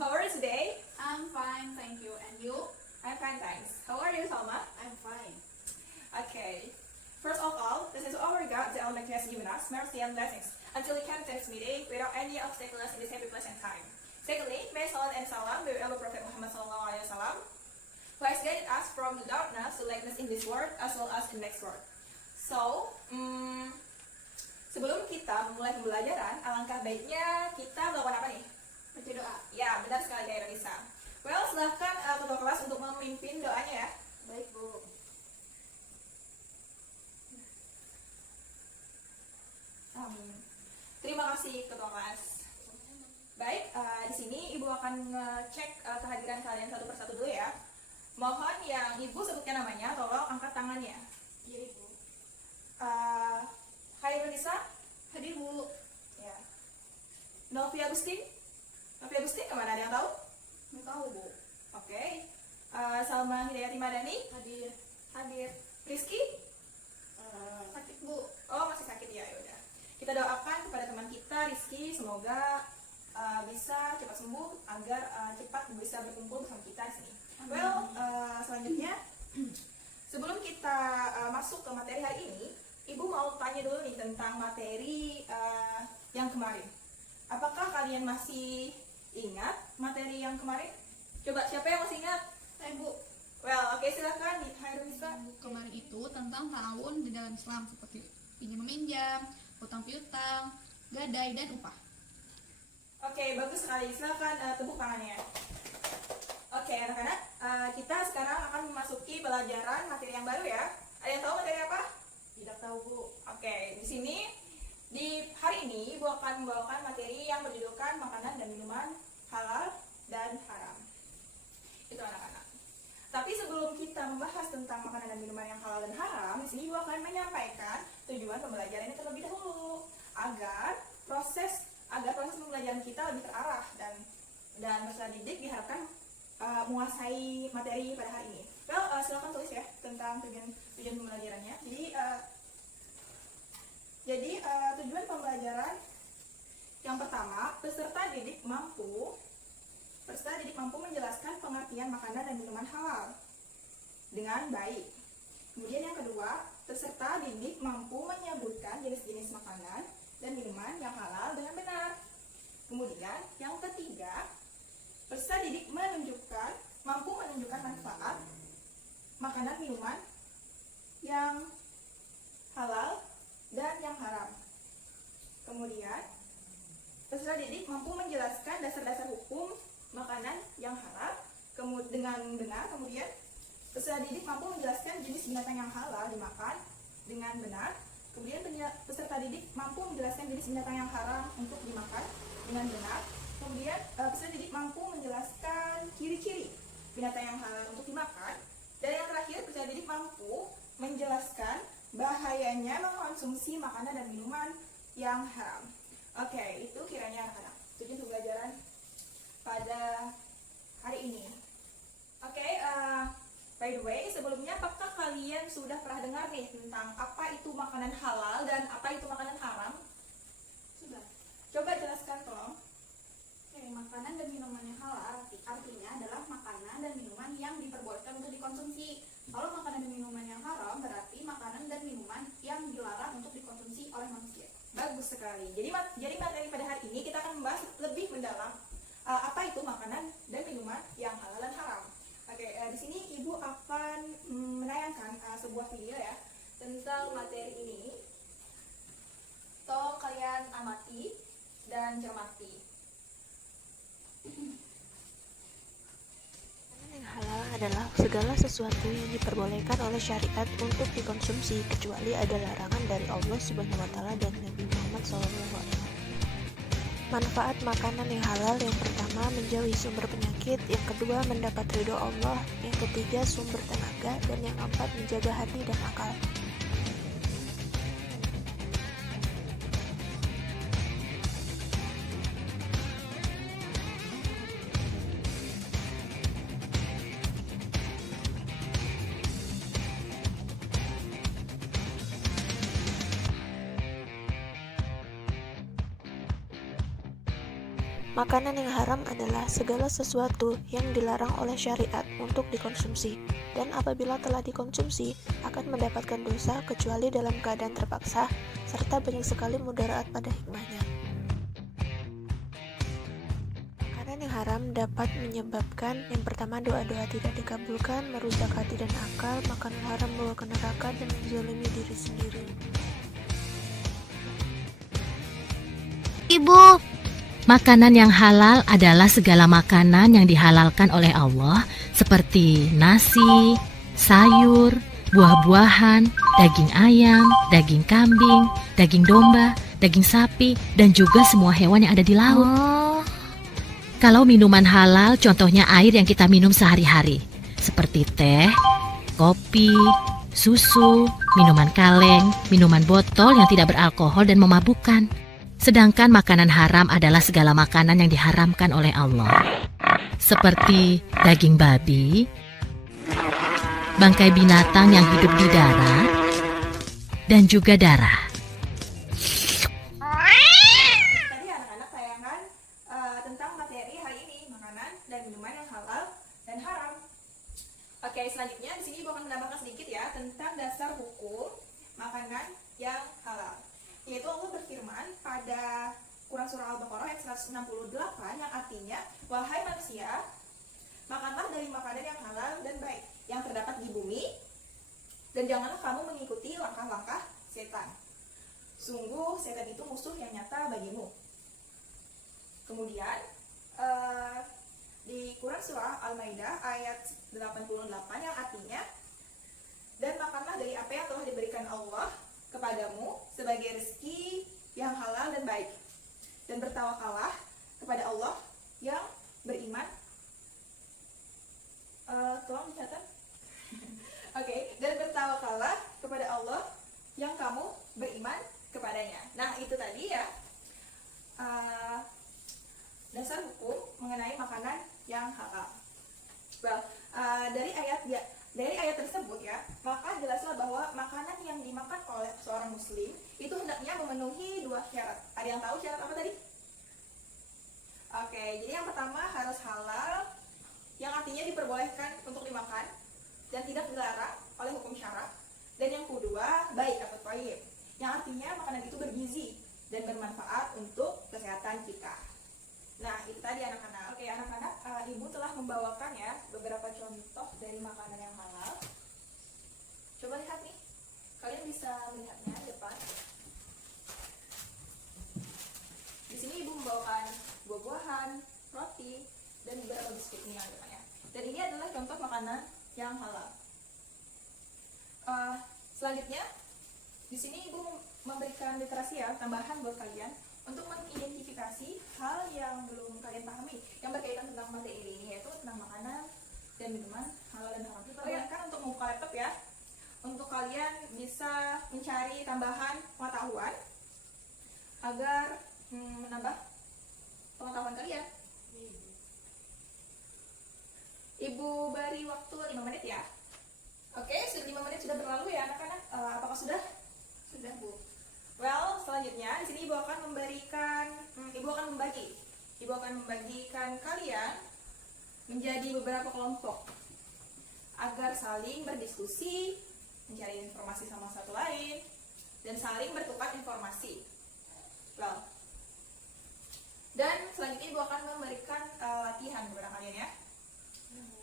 How are you today? I'm fine, thank you. And you? I'm fine, thanks. How are you, Salma? I'm fine. Okay. First of all, this is our God, the Almighty has given us mercy and blessings until we can finish meeting without any obstacles in this happy pleasant time. Secondly, may salat and salam be our Prophet Muhammad SAW, who has guided us from the darkness to lightness in this world as well as in the next world. So, sebelum kita memulai pembelajaran, alangkah baiknya kita melakukan apa nih? Baca doa. Ya, benar sekali Kak Irisa. Well, silahkan ketua kelas untuk memimpin doanya ya. Baik, Bu. Amin. Terima kasih ketua kelas. Baik, di sini Ibu akan ngecek kehadiran kalian satu persatu dulu ya. Mohon yang Ibu sebutkan namanya, tolong angkat tangannya. Iya, Ibu. Hai Irisa. Hadir, Bu. Ya. Novia Agustin. Novia Agustin kemana, ada yang tahu? Nggak tahu, Bu. Oke. Salma Hidayati Madani. Hadir. Hadir. Rizky. Sakit, Bu. Oh, masih sakit ya, yaudah. Kita doakan kepada teman kita Rizky, semoga bisa cepat sembuh agar cepat bisa berkumpul bersama kita di sini. Well, selanjutnya sebelum kita masuk ke materi hari ini, Ibu mau tanya dulu nih tentang materi yang kemarin. Apakah kalian masih ingat materi yang kemarin? Coba siapa yang masih ingat? Saya, Bu. Well, oke, silakan Hairunisa. Kemarin itu tentang ta'awun di dalam Islam seperti pinjam meminjam, hutang piutang, gadai, dan upah. Oke, bagus sekali. Silakan tepuk tangannya. Oke, anak-anak, kita sekarang akan memasuki pelajaran materi yang baru ya. Ada yang tahu materi apa? Tidak tahu, Bu. Oke, di sini di hari ini Ibu akan membawakan materi yang berjudulkan makanan dan minuman halal dan haram. Itu anak-anak. Tapi sebelum kita membahas tentang makanan dan minuman yang halal dan haram, di sini Ibu akan menyampaikan tujuan pembelajaran ini terlebih dahulu agar proses pembelajaran kita lebih terarah dan peserta didik diharapkan menguasai materi pada hari ini. Well, silakan tulis ya tentang tujuan pembelajarannya. Jadi tujuan pembelajaran yang pertama, peserta didik mampu menjelaskan pengertian makanan dan minuman halal dengan baik. Kemudian yang kedua, peserta didik mampu menyebutkan jenis-jenis makanan dan minuman yang halal dengan benar. Kemudian yang ketiga, peserta didik mampu menunjukkan manfaat makanan minuman yang halal dan yang haram. Kemudian peserta didik mampu menjelaskan dasar-dasar hukum makanan yang halal dengan benar. Kemudian peserta didik mampu menjelaskan jenis binatang yang halal dimakan dengan benar. Kemudian peserta didik mampu menjelaskan jenis binatang yang haram untuk dimakan dengan benar. Kemudian peserta didik mampu menjelaskan ciri-ciri binatang yang halal untuk dimakan. Dan yang terakhir, peserta didik mampu menjelaskan bahayanya mengkonsumsi makanan dan minuman yang haram. Oke, itu kiranya anak-anak tujuan pembelajaran pada hari ini. Oke, by the way, sebelumnya apakah kalian sudah pernah dengar nih tentang apa itu makanan halal dan apa itu makanan haram? Sudah. Coba jelaskan tolong. Makanan dan minuman yang halal artinya adalah makanan dan minuman yang diperbolehkan untuk dikonsumsi. Kalau makanan dan minuman yang haram berarti makanan dan minuman yang dilarang untuk dikonsumsi oleh manusia. Bagus sekali. Jadi materi pada hari ini kita akan membahas lebih mendalam apa itu makanan dan minuman yang halal dan haram. Oke, di sini Ibu akan menayangkan sebuah video ya tentang materi ini. Tolong kalian amati dan cermati. Yang halal adalah segala sesuatu yang diperbolehkan oleh syariat untuk dikonsumsi kecuali ada larangan dari Allah Subhanahu wa taala dan Nabi Muhammad SAW. Manfaat makanan yang halal yang pertama menjauhi sumber penyakit, yang kedua mendapat ridho Allah, yang ketiga sumber tenaga, dan yang keempat menjaga hati dan akal. Makanan yang haram adalah segala sesuatu yang dilarang oleh syariat untuk dikonsumsi, dan apabila telah dikonsumsi akan mendapatkan dosa kecuali dalam keadaan terpaksa, serta banyak sekali mudarat pada hikmahnya. Makanan yang haram dapat menyebabkan yang pertama doa-doa tidak dikabulkan, merusak hati dan akal, makanan haram membawa ke neraka dan menzalimi diri sendiri. Ibu, makanan yang halal adalah segala makanan yang dihalalkan oleh Allah seperti nasi, sayur, buah-buahan, daging ayam, daging kambing, daging domba, daging sapi, dan juga semua hewan yang ada di laut. Kalau minuman halal, contohnya air yang kita minum sehari-hari, seperti teh, kopi, susu, minuman kaleng, minuman botol yang tidak beralkohol dan memabukkan. Sedangkan makanan haram adalah segala makanan yang diharamkan oleh Allah, seperti daging babi, bangkai binatang yang hidup di darat, dan juga darah. Tadi anak-anak tayangan tentang materi hari ini, makanan dan minuman yang halal dan haram. Oke, selanjutnya di sini Ibu akan menambahkan sedikit ya tentang dasar hukum makanan yang halal. Yaitu Allah berfirman pada Quran Surah Al-Baqarah ayat 168 yang artinya, wahai manusia, makanlah dari makanan yang halal dan baik yang terdapat di bumi, dan janganlah kamu mengikuti langkah-langkah setan. Sungguh setan itu musuh yang nyata bagimu. Kemudian di Quran Surah Al-Maidah ayat 88 yang artinya, dan makanlah dari apa yang telah diberikan Allah kepadamu sebagai rezeki yang halal dan baik, dan bertawakallah kepada Allah yang beriman. Tolong dicatat. Oke, dan bertawakallah kepada Allah yang kamu beriman kepadanya. Nah, itu tadi ya dasar hukum mengenai makanan yang halal. Well, dari ayat tersebut ya, maka jelaslah bahwa makanan yang dimakan oleh seorang muslim itu hendaknya memenuhi dua syarat. Ada yang tahu syarat apa tadi? Oke, jadi yang pertama harus halal, yang artinya diperbolehkan untuk dimakan dan tidak dilarang oleh hukum syara. Dan yang kedua, baik atau thayyib, yang artinya makanan itu bergizi dan bermanfaat untuk kesehatan kita. Nah, itu tadi anak-anak. Oke, anak-anak, Ibu telah membawakan ya beberapa contoh dari makanan yang halal. Coba lihat nih. Kalian bisa melihatnya di depan. Di sini Ibu membawakan buah-buahan, roti, dan beberapa biskuit nih yang depannya. Dan ini adalah contoh makanan yang halal. Selanjutnya, di sini Ibu memberikan literasi ya, tambahan buat kalian untuk mengidentifikasi hal yang belum kalian pahami yang berkaitan tentang materi ini, yaitu tentang makanan dan minuman halal dan haram. Diperbolehkan untuk membuka laptop ya, untuk kalian bisa mencari tambahan pengetahuan agar menambah pengetahuan kalian. Ibu beri waktu 5 menit ya. Oke, 5 menit sudah berlalu ya anak-anak. Apakah sudah? Sudah, Bu. Well, selanjutnya di sini Ibu akan membagikan kalian menjadi beberapa kelompok agar saling berdiskusi, mencari informasi sama satu lain, dan saling bertukar informasi. Well, dan selanjutnya Ibu akan memberikan latihan kepada kalian ya.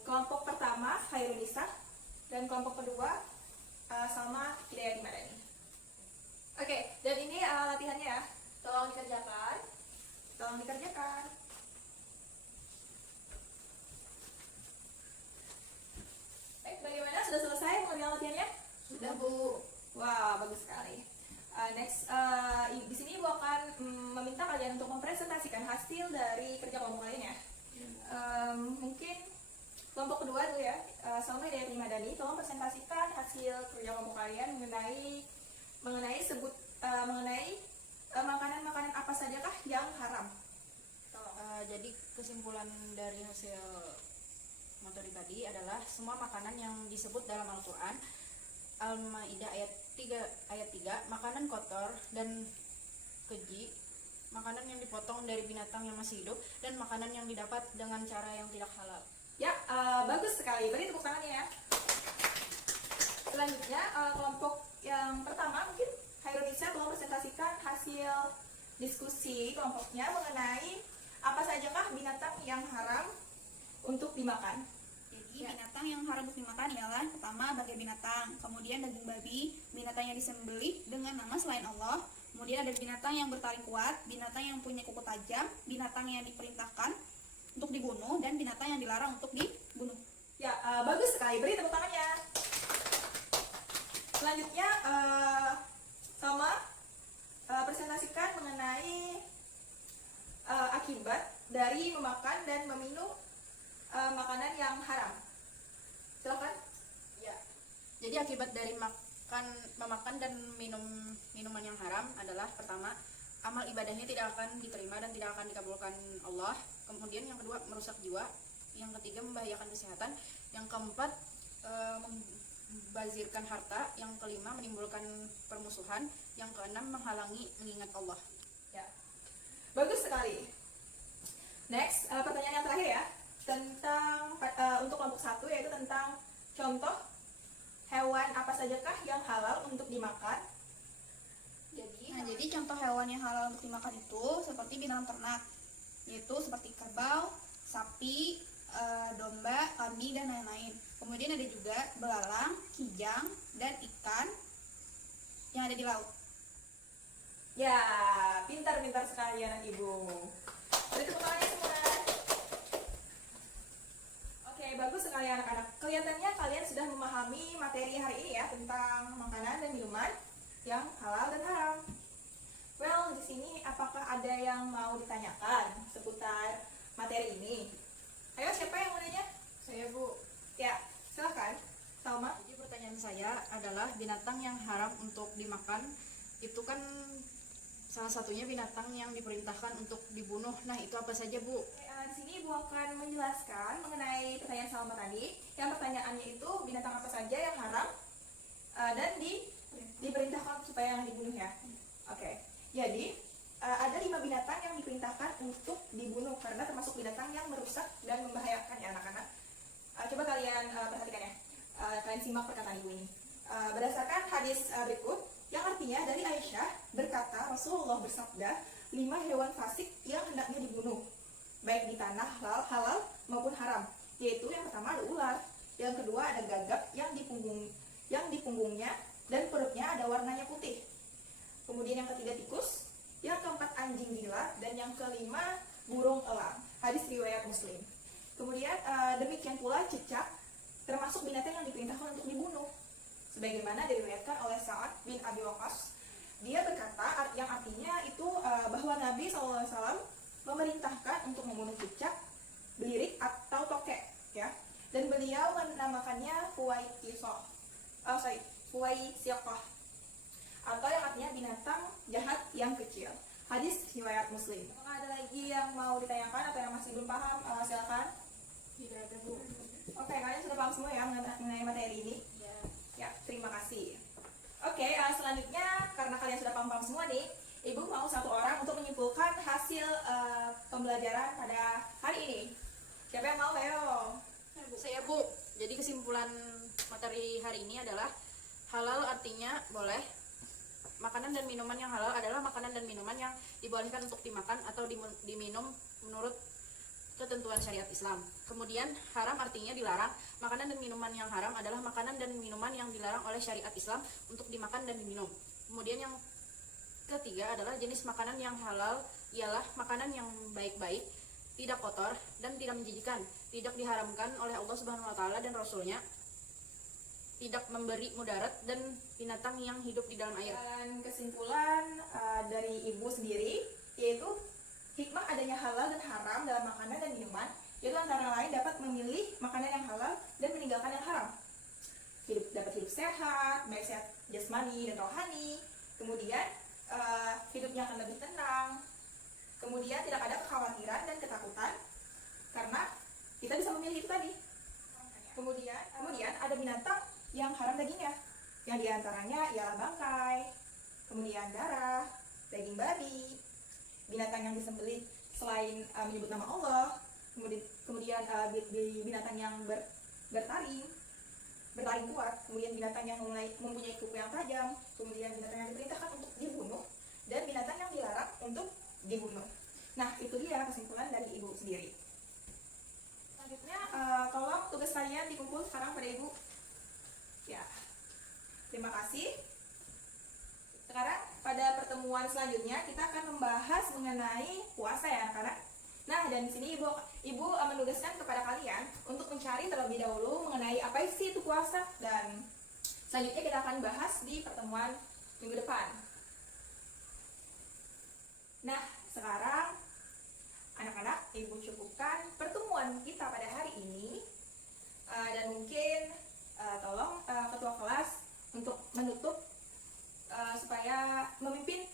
Kelompok pertama Khairunisa dan kelompok kedua Salma Hidayati Madani. Oke, dan ini latihannya ya. Tolong dikerjakan. Bagaimana? Sudah selesai mengerjakan latihannya? Sudah, Bu. Wah, bagus sekali. Next, di sini Ibu akan meminta kalian untuk mempresentasikan hasil dari kerja kelompok kalian ya. Mungkin kelompok kedua dulu ya, Salma Hidayati Madani, tolong presentasikan hasil kerja kelompok kalian mengenai makanan-makanan apa sajakah yang haram. Jadi kesimpulan dari hasil materi tadi adalah semua makanan yang disebut dalam Al-Quran Al-Maidah ayat 3, makanan kotor dan keji makanan yang dipotong dari binatang yang masih hidup, dan makanan yang didapat dengan cara yang tidak halal. Ya, bagus sekali. Beri tepuk tangannya ya. Selanjutnya, kelompok yang pertama mungkin Hairunisa belum presentasikan hasil diskusi kelompoknya mengenai apa sajakah binatang yang haram untuk dimakan. Jadi binatang yang haram untuk dimakan ialah pertama bangkai binatang, kemudian daging babi, binatang yang disembelih dengan nama selain Allah, kemudian ada binatang yang bertaring kuat, binatang yang punya kuku tajam, binatang yang diperintahkan untuk dibunuh, dan binatang yang dilarang untuk dibunuh. Ya, bagus sekali. Beri tepuk tangannya. Selanjutnya, presentasikan mengenai akibat dari memakan dan meminum makanan yang haram. Silakan. Ya. Jadi akibat dari memakan dan minum minuman yang haram adalah pertama, amal ibadahnya tidak akan diterima dan tidak akan dikabulkan Allah. Kemudian yang kedua, merusak jiwa. Yang ketiga, membahayakan kesehatan. Yang keempat, membazirkan harta. Yang kelima, menimbulkan permusuhan. Yang keenam, menghalangi mengingat Allah. Ya, bagus sekali. Next, pertanyaan yang terakhir ya, tentang untuk kelompok 1, yaitu tentang contoh hewan apa sajakah yang halal untuk dimakan. Jadi contoh hewan yang halal untuk dimakan itu seperti binatang ternak, yaitu seperti kerbau, sapi, domba, kambing, dan lain-lain. Kemudian ada juga belalang, kijang, dan ikan yang ada di laut. Ya, pintar-pintar sekali anak ibu. Beri tepuk tangannya semua. Oke, bagus sekali anak-anak. Kelihatannya kalian sudah memahami materi hari ini ya, tentang makanan dan minuman yang halal dan haram. Well, di sini apakah ada yang mau ditanyakan seputar materi ini? Ayo, siapa yang mau nanya? Saya, Bu. Ya, silakan. Salma. Jadi pertanyaan saya adalah binatang yang haram untuk dimakan itu kan salah satunya binatang yang diperintahkan untuk dibunuh. Nah, itu apa saja, Bu? Di sini Ibu akan menjelaskan mengenai pertanyaan Salma tadi. Yang pertanyaannya itu binatang apa saja yang haram dan diperintahkan supaya dibunuh ya. Oke. Jadi ada 5 binatang yang diperintahkan untuk dibunuh karena termasuk binatang yang merusak dan membahayakan ya anak-anak. Coba kalian perhatikan ya. Kalian simak perkataan Ibu ini. Berdasarkan hadis berikut, yang artinya dari Aisyah berkata Rasulullah bersabda, 5 hewan fasik yang hendaknya dibunuh, baik di tanah halal maupun haram, yaitu yang pertama ada ular, yang kedua ada gagak yang di punggungnya dan perutnya ada warnanya putih, kemudian yang ketiga tikus, yang keempat anjing gila, dan yang kelima burung elang. Hadis riwayat Muslim. Kemudian demikian pula cicak termasuk binatang yang diperintahkan untuk dibunuh, sebagaimana diriwayatkan oleh Sa'ad bin Abi Waqqas. Dia berkata yang artinya itu bahwa Nabi SAW memerintahkan untuk membunuh cicak, belirik atau tokek ya, dan beliau menamakannya Fuwaisiqah atau yang artinya binatang jahat yang kecil. Hadis riwayat Muslim. Apakah ada lagi yang mau ditanyakan atau yang masih belum paham? Silakan. Tidak ada, Bu. Oke, kalian sudah paham semua ya mengenai materi ini? Ya, terima kasih. Oke, selanjutnya karena kalian sudah paham-paham semua nih, Ibu mau satu orang untuk menyimpulkan hasil pembelajaran pada hari ini. Siapa yang mau? Ayo. Saya, Bu. Jadi kesimpulan materi hari ini adalah halal artinya boleh. Makanan dan minuman yang halal adalah makanan dan minuman yang dibolehkan untuk dimakan atau diminum menurut ketentuan syariat Islam. Kemudian haram artinya dilarang. Makanan dan minuman yang haram adalah makanan dan minuman yang dilarang oleh syariat Islam untuk dimakan dan diminum. Kemudian yang ketiga adalah jenis makanan yang halal ialah makanan yang baik-baik, tidak kotor dan tidak menjijikan, tidak diharamkan oleh Allah Subhanahu wa taala dan Rasulnya, tidak memberi mudarat, dan binatang yang hidup di dalam air. Dan kesimpulan dari Ibu sendiri yaitu hikmah adanya halal dan haram dalam makanan dan minuman, yaitu antara lain dapat memilih makanan yang halal dan meninggalkan yang haram. Dapat hidup sehat, baik sehat jasmani dan rohani. Kemudian hidupnya akan lebih tenang. Kemudian tidak ada kekhawatiran dan ketakutan karena kita bisa memilih itu tadi. Kemudian ada binatang yang haram dagingnya, yang diantaranya ialah bangkai, kemudian darah, daging babi, binatang yang disembelih selain menyebut nama Allah, kemudian binatang yang bertaring kuat, kemudian binatang yang mempunyai kuku yang tajam, kemudian binatang yang diperintahkan untuk dibunuh, dan binatang yang dilarang untuk dibunuh. Nah, itu dia kesimpulan dari Ibu sendiri. Selanjutnya, tolong tugas kalian dikumpul sekarang pada Ibu. Ya, terima kasih. Sekarang pada pertemuan selanjutnya kita akan membahas mengenai puasa ya anak-anak. Nah, dan di sini Ibu menugaskan kepada kalian untuk mencari terlebih dahulu mengenai apa sih itu puasa, dan selanjutnya kita akan bahas di pertemuan minggu depan. Nah, sekarang anak-anak, Ibu cukupkan pertemuan kita pada hari ini, dan mungkin tolong ketua kelas untuk menutup supaya memimpin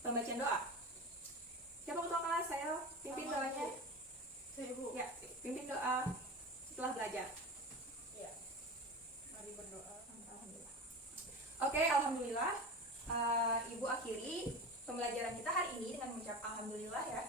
pembacaan doa. Siapa ketua kelas? Saya pimpin doanya. Saya Bu. Ya, pimpin doa setelah belajar. Ya. Mari berdoa. Alhamdulillah. Oke, alhamdulillah. Ibu akhiri pembelajaran kita hari ini dengan mengucap alhamdulillah ya.